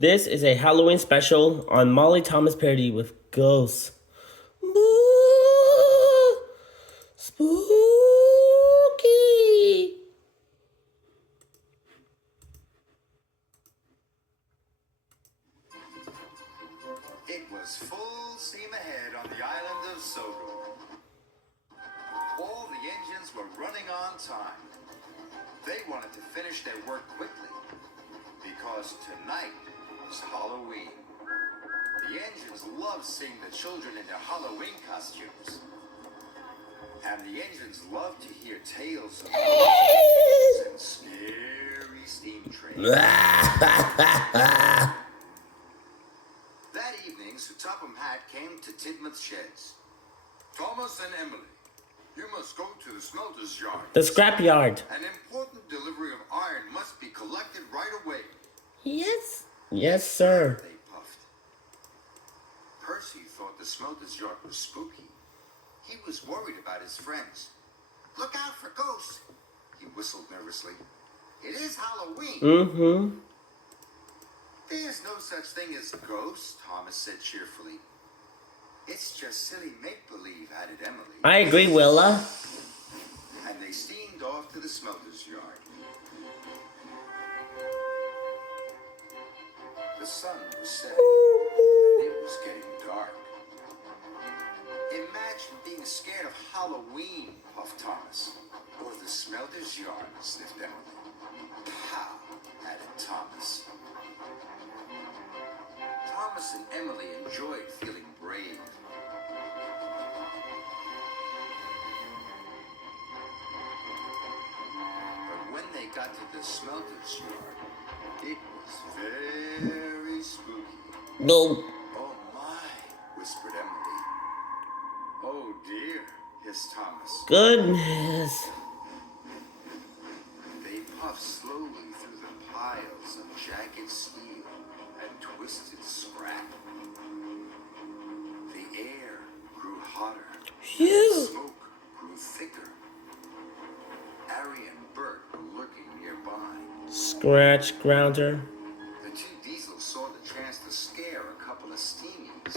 This is a Halloween special on Molly Thomas Parody with ghosts. Spooky. It was full steam ahead on the island of Sogo. All the engines were running on time. They wanted to finish their work quickly because tonight was Halloween. The engines loved seeing the children in their Halloween costumes. And the engines loved to hear tales of monsters and scary steam trains. That evening, Sir Topham Hatt came to Tidmouth's sheds. Thomas and Emily, you must go to the smelter's yard. The Scrapyard. An important delivery of iron must be collected right away. Yes. Yes, sir. They puffed. Percy thought the smelter's yard was spooky. He was worried about his friends. Look out for ghosts, he whistled nervously. It is Halloween. Mm-hmm. There's no such thing as ghosts, Thomas said cheerfully. It's just silly make-believe, added Emily. I agree, Willa. And they steamed off to the smelter's yard. The sun was setting, and it was getting dark. Imagine being scared of Halloween, puffed Thomas. Or the smelter's yard, sniffed Emily. Pow, added Thomas. Thomas and Emily enjoyed feeling brave. But when they got to the smelter's yard, it was very spooky. No. Oh my, whispered Emily. Oh dear, hissed Thomas. Goodness. They puffed slowly through the piles of jagged steel and twisted scrap. The air grew hotter. Phew. The smoke grew thicker. Arry and Bert were lurking nearby. Scratch grounder. The two diesels saw the chance to scare a couple of steamies.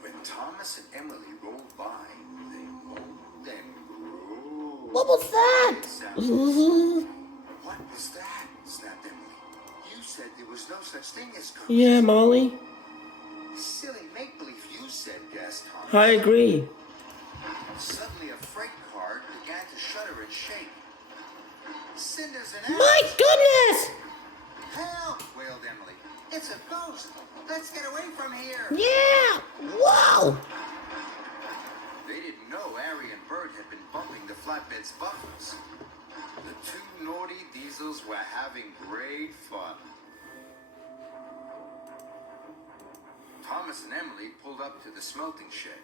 When Thomas and Emily rolled by, they moaned and groaned. What was that? What was that? Snapped Emily. You said there was no such thing as ghosts. Yeah, Molly. Silly make-believe, you said, gasped Thomas. I agree. Suddenly a freight car began to shudder and shake. Cinders and My ashes. goodness! Help! Wailed Emily. It's a ghost. Let's get away from here. Yeah! Wow! They didn't know Arry and Bert had been bumping the flatbed's buffers. The two naughty diesels were having great fun. Thomas and Emily pulled up to the smelting shed.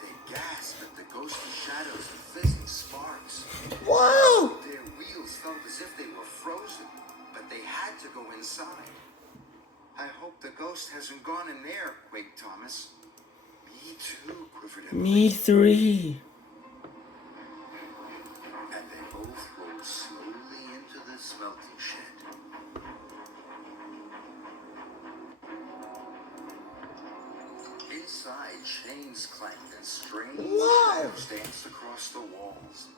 They gasped at the ghostly shadows and fizzing sparks. Wow! Their wheels felt as if they were frozen, but they had to go inside. I hope the ghost hasn't gone in there, quaked Thomas. Me too, quivered Emily. Me three. And they both rolled slowly into the smelting shed. Inside, chains clanked and strange shadows danced across the walls.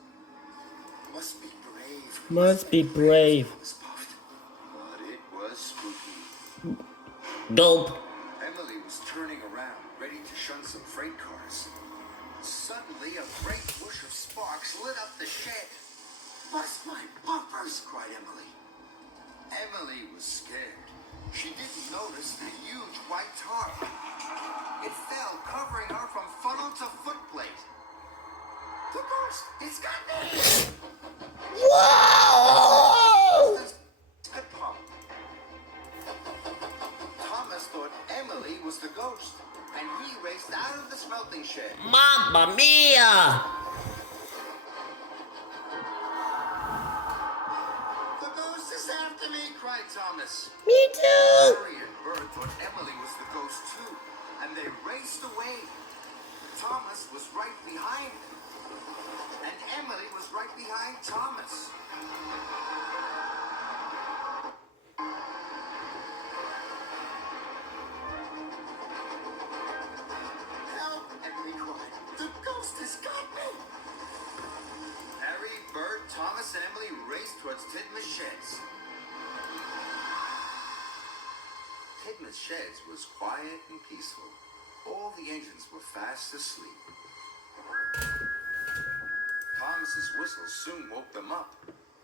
Must be brave. Must be brave. Thomas puffed. But it was spooky. Dope. Emily was turning around, ready to shun some freight cars. Suddenly, a great bush of sparks lit up the shed. Bust my bumpers, cried Emily. Emily was scared. She didn't notice the huge white tarp. It fell, covering her from funnel to footplate. The ghost! It's got me! Whoa! Spit pump. Thomas thought Emily was the ghost, and he raced out of the smelting shed. Mamma mia! The ghost is after me, cried Thomas. Me too! Arry and Bert thought Emily was the ghost too, and they raced away. Thomas was right behind them, and Emily was right behind Thomas. the sheds was quiet and peaceful. All the engines were fast asleep. Thomas's whistle soon woke them up.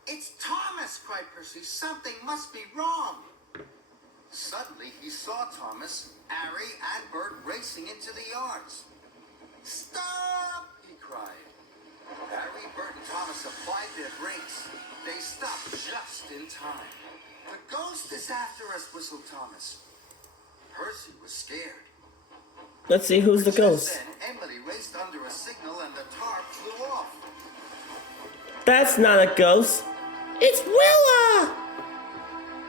"It's Thomas!" cried Percy. "Something must be wrong." Suddenly, he saw Thomas, Arry, and Bert racing into the yards. "Stop!" he cried. Arry, Bert, and Thomas applied their brakes. They stopped just in time. "The ghost is after us," whistled Thomas. Percy was scared. Let's see who's the Just ghost. then, Emily raced under a signal and the tarp flew off. That's not a ghost. It's Willa!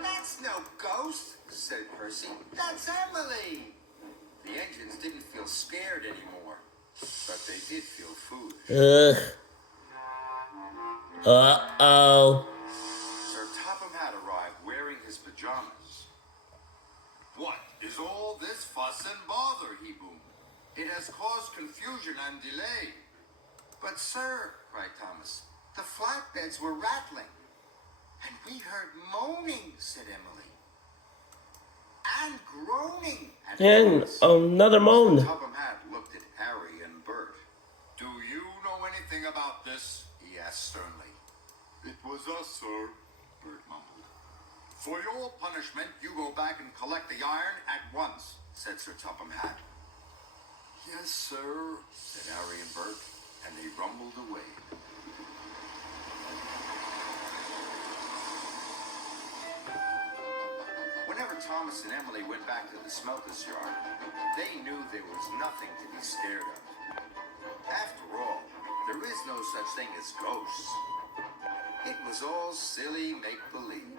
"That's no ghost," said Percy. "That's Emily." The engines didn't feel scared anymore, but they did feel foolish. Ugh. Uh-oh. Sir Topham had arrived wearing his pajamas. "What is all this fuss and bother?" he boomed. "It has caused confusion and delay." "But, sir," cried Thomas, "the flatbeds were rattling." "And we heard moaning," said Emily. "And groaning." And another moan. Topham Hatt looked at Arry and Bert. "Do you know anything about this?" he asked sternly. "It was us, sir," Bert mumbled. "For your punishment, you go back and collect the iron at once," said Sir Topham Hatt. "Yes, sir," said Arry and Bert, and they rumbled away. Whenever Thomas and Emily went back to the smelter's yard, they knew there was nothing to be scared of. After all, there is no such thing as ghosts. It was all silly make-believe.